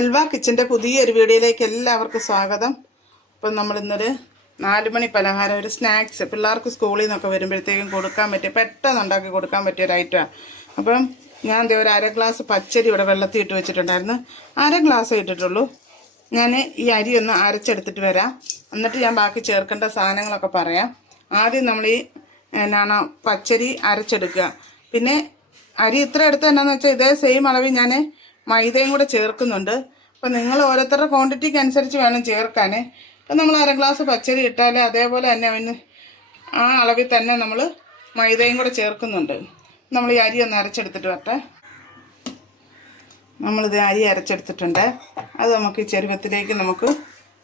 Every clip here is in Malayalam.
സെൽവ കിച്ചന്റെ പുതിയൊരു വീഡിയോയിലേക്ക് എല്ലാവർക്കും സ്വാഗതം. അപ്പം നമ്മൾ ഇന്നൊരു നാല് മണി പലഹാരം ഒരു സ്നാക്സ് പിള്ളേർക്ക് സ്കൂളിൽ നിന്നൊക്കെ വരുമ്പോഴത്തേക്കും കൊടുക്കാൻ പറ്റിയ പെട്ടെന്ന് ഉണ്ടാക്കി കൊടുക്കാൻ പറ്റിയ ഒരു ഐറ്റമാണ് അപ്പം ഞാൻ ദേ ഒരു അര ഗ്ലാസ് പച്ചരി ഇവിടെ വെള്ളത്തിൽ ഇട്ട് വെച്ചിട്ടുണ്ടായിരുന്നു. അര ഗ്ലാസ് ഇട്ടിട്ടുള്ളൂ. ഞാൻ ഈ അരി ഒന്ന് അരച്ചെടുത്തിട്ട് വരാം. എന്നിട്ട് ഞാൻ ബാക്കി ചേർക്കേണ്ട സാധനങ്ങളൊക്കെ പറയാം. ആദ്യം നമ്മൾ ഈ എന്നാണ് പച്ചരി അരച്ചെടുക്കുക. പിന്നെ അരി ഇത്ര എടുത്ത് എന്നാന്ന് വെച്ചാൽ ഇതേ സെയിം അളവിൽ ഞാൻ മൈദയും കൂടെ ചേർക്കുന്നുണ്ട്. അപ്പം നിങ്ങൾ ഓരോരുത്തരുടെ ക്വാണ്ടിറ്റിക്ക് അനുസരിച്ച് വേണം ചേർക്കാൻ ഇപ്പം നമ്മൾ അര ഗ്ലാസ് പച്ചരി ഇട്ടാൽ അതേപോലെ തന്നെ അവന് ആ അളവിൽ തന്നെ നമ്മൾ മൈദയും കൂടെ ചേർക്കുന്നുണ്ട്. നമ്മൾ ഈ അരി ഒന്ന് അരച്ചെടുത്തിട്ട് വരട്ടെ. നമ്മളിത് അരി അരച്ചെടുത്തിട്ടുണ്ട്. അത് നമുക്ക് ചെരുവത്തിലേക്ക് നമുക്ക്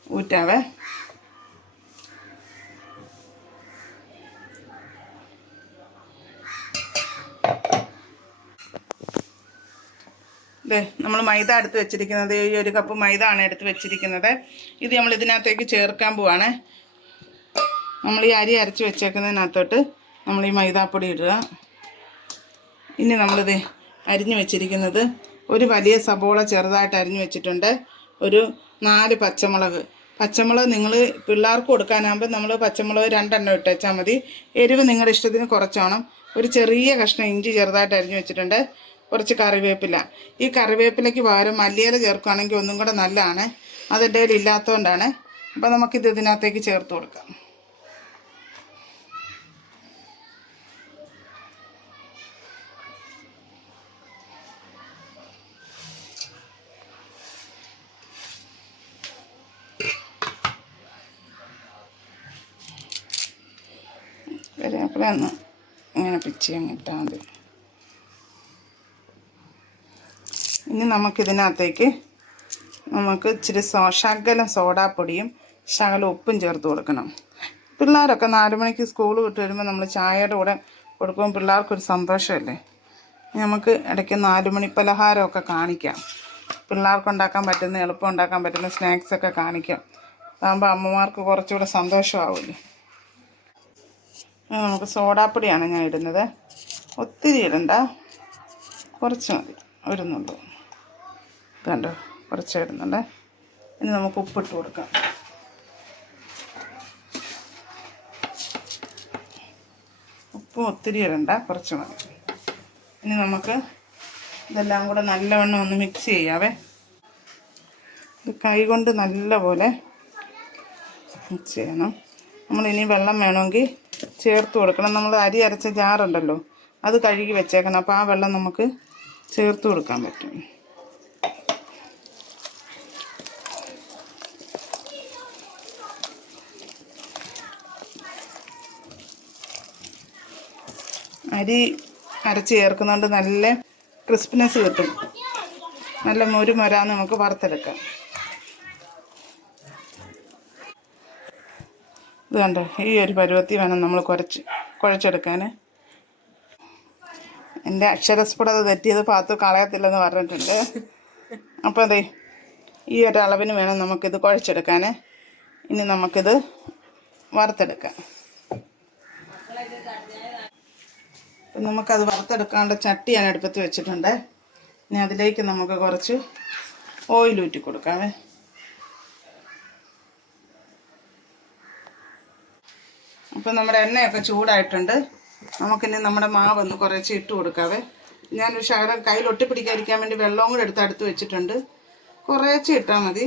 ഊറ്റാവേ. ദേ നമ്മൾ മൈദ എടുത്ത് വെച്ചിരിക്കുന്നത്. ഈ ഒരു കപ്പ് മൈദ ആണ് എടുത്ത് വെച്ചിരിക്കുന്നത്. ഇത് നമ്മൾ ഇതിനകത്തേക്ക് ചേർക്കാൻ പോവാണ്. നമ്മൾ ഈ അരി അരച്ച് വെച്ചേക്കുന്നതിനകത്തോട്ട് നമ്മൾ ഈ മൈദാപ്പൊടി ഇടുക. ഇനി നമ്മളിത് അരിഞ്ഞു വെച്ചിരിക്കുന്നത് ഒരു വലിയ സബോള ചെറുതായിട്ട് അരിഞ്ഞു വെച്ചിട്ടുണ്ട്. ഒരു നാല് പച്ചമുളക്. പച്ചമുളക് നിങ്ങൾ പിള്ളേർക്ക് കൊടുക്കാനാകുമ്പോൾ നമ്മൾ പച്ചമുളക് രണ്ടെണ്ണം ഇട്ടേച്ചാൽ മതി. എരിവ് നിങ്ങളുടെ ഇഷ്ടത്തിന് കുറച്ചോണം. ഒരു ചെറിയ കഷ്ണം ഇഞ്ചി ചെറുതായിട്ട് അരിഞ്ഞു വെച്ചിട്ടുണ്ട്. കുറച്ച് കറിവേപ്പില. ഈ കറിവേപ്പിലയ്ക്ക് പകരം മല്ലിയില ചേർക്കുകയാണെങ്കിൽ ഒന്നും കൂടെ നല്ലതാണ്. അതിന്റെ കയ്യിൽ ഇല്ലാത്തതുകൊണ്ടാണ് അപ്പോൾ നമുക്കിത് ഇതിനകത്തേക്ക് ചേർത്ത് കൊടുക്കാം. കറിവേപ്പില ഒന്ന് ഇങ്ങനെ പിച്ചി അങ്ങിട്ടാൽ മതി. ഇനി നമുക്കിതിനകത്തേക്ക് നമുക്ക് ഇച്ചിരി സോ ശകലം സോഡാപ്പൊടിയും ശകലം ഉപ്പും ചേർത്ത് കൊടുക്കണം. പിള്ളേരൊക്കെ നാല് മണിക്ക് സ്കൂൾ വിട്ട് വരുമ്പോൾ നമ്മൾ ചായയുടെ കൂടെ കൊടുക്കുമ്പോൾ പിള്ളേർക്കൊരു സന്തോഷമല്ലേ? നമുക്ക് ഇടയ്ക്ക് നാല് മണി പലഹാരമൊക്കെ കാണിക്കാം. പിള്ളേർക്ക് ഉണ്ടാക്കാൻ പറ്റുന്ന എളുപ്പം ഉണ്ടാക്കാൻ പറ്റുന്ന സ്നാക്സൊക്കെ കാണിക്കാം. അതാകുമ്പോൾ അമ്മമാർക്ക് കുറച്ചുകൂടെ സന്തോഷമാവില്ലേ നമുക്ക് സോഡാപ്പൊടിയാണ് ഞാൻ ഇടുന്നത്. ഒത്തിരി ഇടണ്ട. കുറച്ച് മതി. ഒരു കണ്ടോ? കുറച്ച് ഇടുന്നുണ്ട്. ഇനി നമുക്ക് ഉപ്പിട്ട് കൊടുക്കാം. ഉപ്പ് ഒത്തിരി ഇടണ്ട കുറച്ച് മതി. ഇനി നമുക്ക് ഇതെല്ലാം കൂടെ നല്ലവണ്ണം ഒന്ന് മിക്സ് ചെയ്യാവേ. ഇത് കൈ കൊണ്ട് നല്ലപോലെ മിക്സ് ചെയ്യണം. നമ്മളിനി വെള്ളം വേണമെങ്കിൽ ചേർത്ത് കൊടുക്കണം. നമ്മൾ അരി അരച്ച ജാറുണ്ടല്ലോ അത് കഴുകി വെച്ചേക്കണം. അപ്പോൾ ആ വെള്ളം നമുക്ക് ചേർത്ത് കൊടുക്കാൻ പറ്റും. അരി അരച്ച് ചേർക്കുന്നതുകൊണ്ട് നല്ല ക്രിസ്പിനെസ് കിട്ടും. നല്ല മൊരു മൊരാന്ന് നമുക്ക് വറുത്തെടുക്കാം. ഇത് കണ്ടോ ഈ ഒരു പരുവത്തി വേണം നമ്മൾ കുഴച്ച് കുഴച്ചെടുക്കാൻ എന്റെ അക്ഷരസ്ഫുടത തെറ്റിയത് പാത്തു കളയത്തില്ലെന്ന് പറഞ്ഞിട്ടുണ്ട്. അപ്പോൾ അതെ ഈ ഒരു അളവിന് വേണം നമുക്കിത് കുഴച്ചെടുക്കാൻ ഇനി നമുക്കിത് വറുത്തെടുക്കാം. അപ്പം നമുക്കത് വറുത്തെടുക്കാണ്ട് ചട്ടി ഞാൻ അടുപ്പത്ത് വെച്ചിട്ടുണ്ട്. ഇനി അതിലേക്ക് നമുക്ക് കുറച്ച് ഓയിൽ ഊറ്റി കൊടുക്കാവേ. അപ്പം നമ്മുടെ എണ്ണയൊക്കെ ചൂടായിട്ടുണ്ട്. നമുക്കിനി നമ്മുടെ മാവ് ഒന്ന് കുറച്ച് ഇട്ട് കൊടുക്കാവേ. ഞാൻ ശകലം കയ്യിൽ ഒട്ടിപ്പിടിക്കാതിരിക്കാൻ വേണ്ടി വെള്ളവും കൂടെ എടുത്ത് അടുത്ത് വെച്ചിട്ടുണ്ട്. കുറേശ്ശെ ഇട്ടാൽ മതി.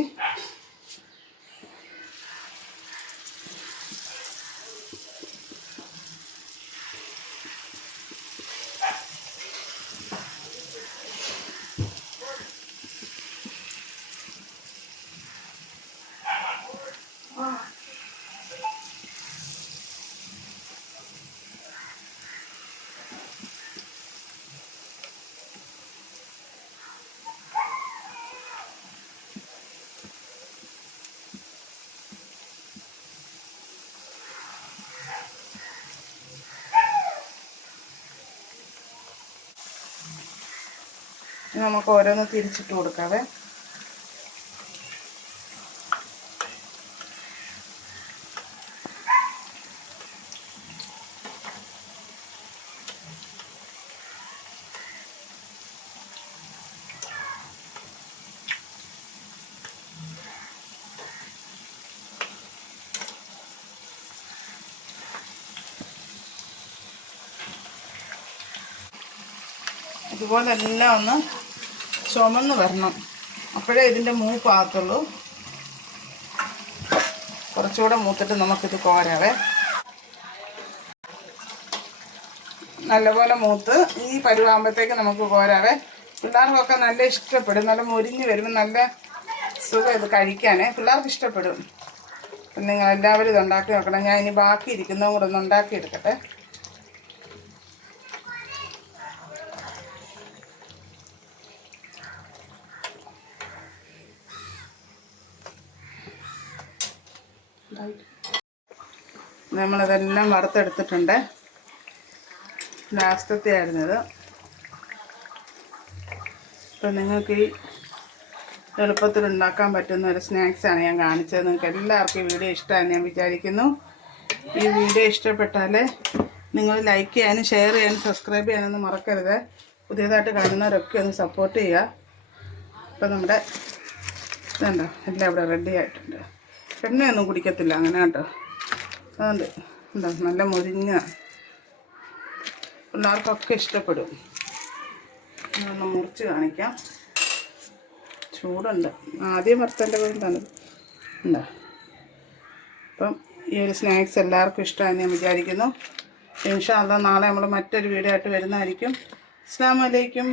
നമുക്ക് ഓരോന്ന് തിരിച്ചിട്ട് കൊടുക്കാവേ. ഇതുപോലെ എല്ലാം ഒന്ന് ചുമന്ന് വരണം. അപ്പോഴേ ഇതിന്റെ മൂപ്പാകത്തുള്ളൂ കുറച്ചുകൂടെ മൂത്തിട്ട് നമുക്കിത് കോരാവേ. നല്ലപോലെ മൂത്ത് ഈ പരുവാകുമ്പോഴത്തേക്ക് നമുക്ക് കോരാവേ. പിള്ളേർക്കൊക്കെ നല്ല ഇഷ്ടപ്പെടും. നല്ല മുരിഞ്ഞ് വരുമ്പോൾ നല്ല സുഖം ഇത് കഴിക്കാനേ. പിള്ളേർക്ക് ഇഷ്ടപ്പെടും. അപ്പം നിങ്ങൾ എല്ലാവരും ഇത് ഉണ്ടാക്കി നോക്കണം. ഞാൻ ഇനി ബാക്കി ഇരിക്കുന്നതും കൂടെ ഒന്ന് ഉണ്ടാക്കി നമ്മളിതെല്ലാം വറുത്തെടുത്തിട്ടുണ്ട്. ലാസ്റ്റത്തെ ആയിരുന്നത് അപ്പം നിങ്ങൾക്ക് ഈ എളുപ്പത്തിൽ ഉണ്ടാക്കാൻ പറ്റുന്ന ഒരു സ്നാക്സാണ് ഞാൻ കാണിച്ചത്. നിങ്ങൾക്ക് എല്ലാവർക്കും ഈ വീഡിയോ ഇഷ്ടമാണെന്ന് ഞാൻ വിചാരിക്കുന്നു. ഈ വീഡിയോ ഇഷ്ടപ്പെട്ടാൽ നിങ്ങൾ ലൈക്ക് ചെയ്യാനും ഷെയർ ചെയ്യാനും സബ്സ്ക്രൈബ് ചെയ്യാനൊന്നും മറക്കരുത്. പുതിയതായിട്ട് കാണുന്നവരൊക്കെ ഒന്ന് സപ്പോർട്ട് ചെയ്യുക. ഇപ്പം നമ്മുടെ ഇതുണ്ടോ? എല്ലാം ഇവിടെ റെഡി ആയിട്ടുണ്ട്. എണ്ണയൊന്നും കുടിക്കത്തില്ല അങ്ങനെ കേട്ടോ. അതുകൊണ്ട് എന്താ നല്ല മുരിഞ്ഞ പിള്ളേർക്കൊക്കെ ഇഷ്ടപ്പെടും? ഒന്ന് മുറിച്ച് കാണിക്കാം. ചൂടുണ്ട്. ആദ്യം വറുത്തന്റെ വീണ്ടാണ് എന്താ? അപ്പം ഈ ഒരു സ്നാക്സ് എല്ലാവർക്കും ഇഷ്ടമാണെന്ന് ഞാൻ വിചാരിക്കുന്നു. ഇൻഷാല്ല നാളെ നമ്മൾ മറ്റൊരു വീഡിയോ ആയിട്ട് വരുന്നതായിരിക്കും. അസ്സാം വലൈക്കും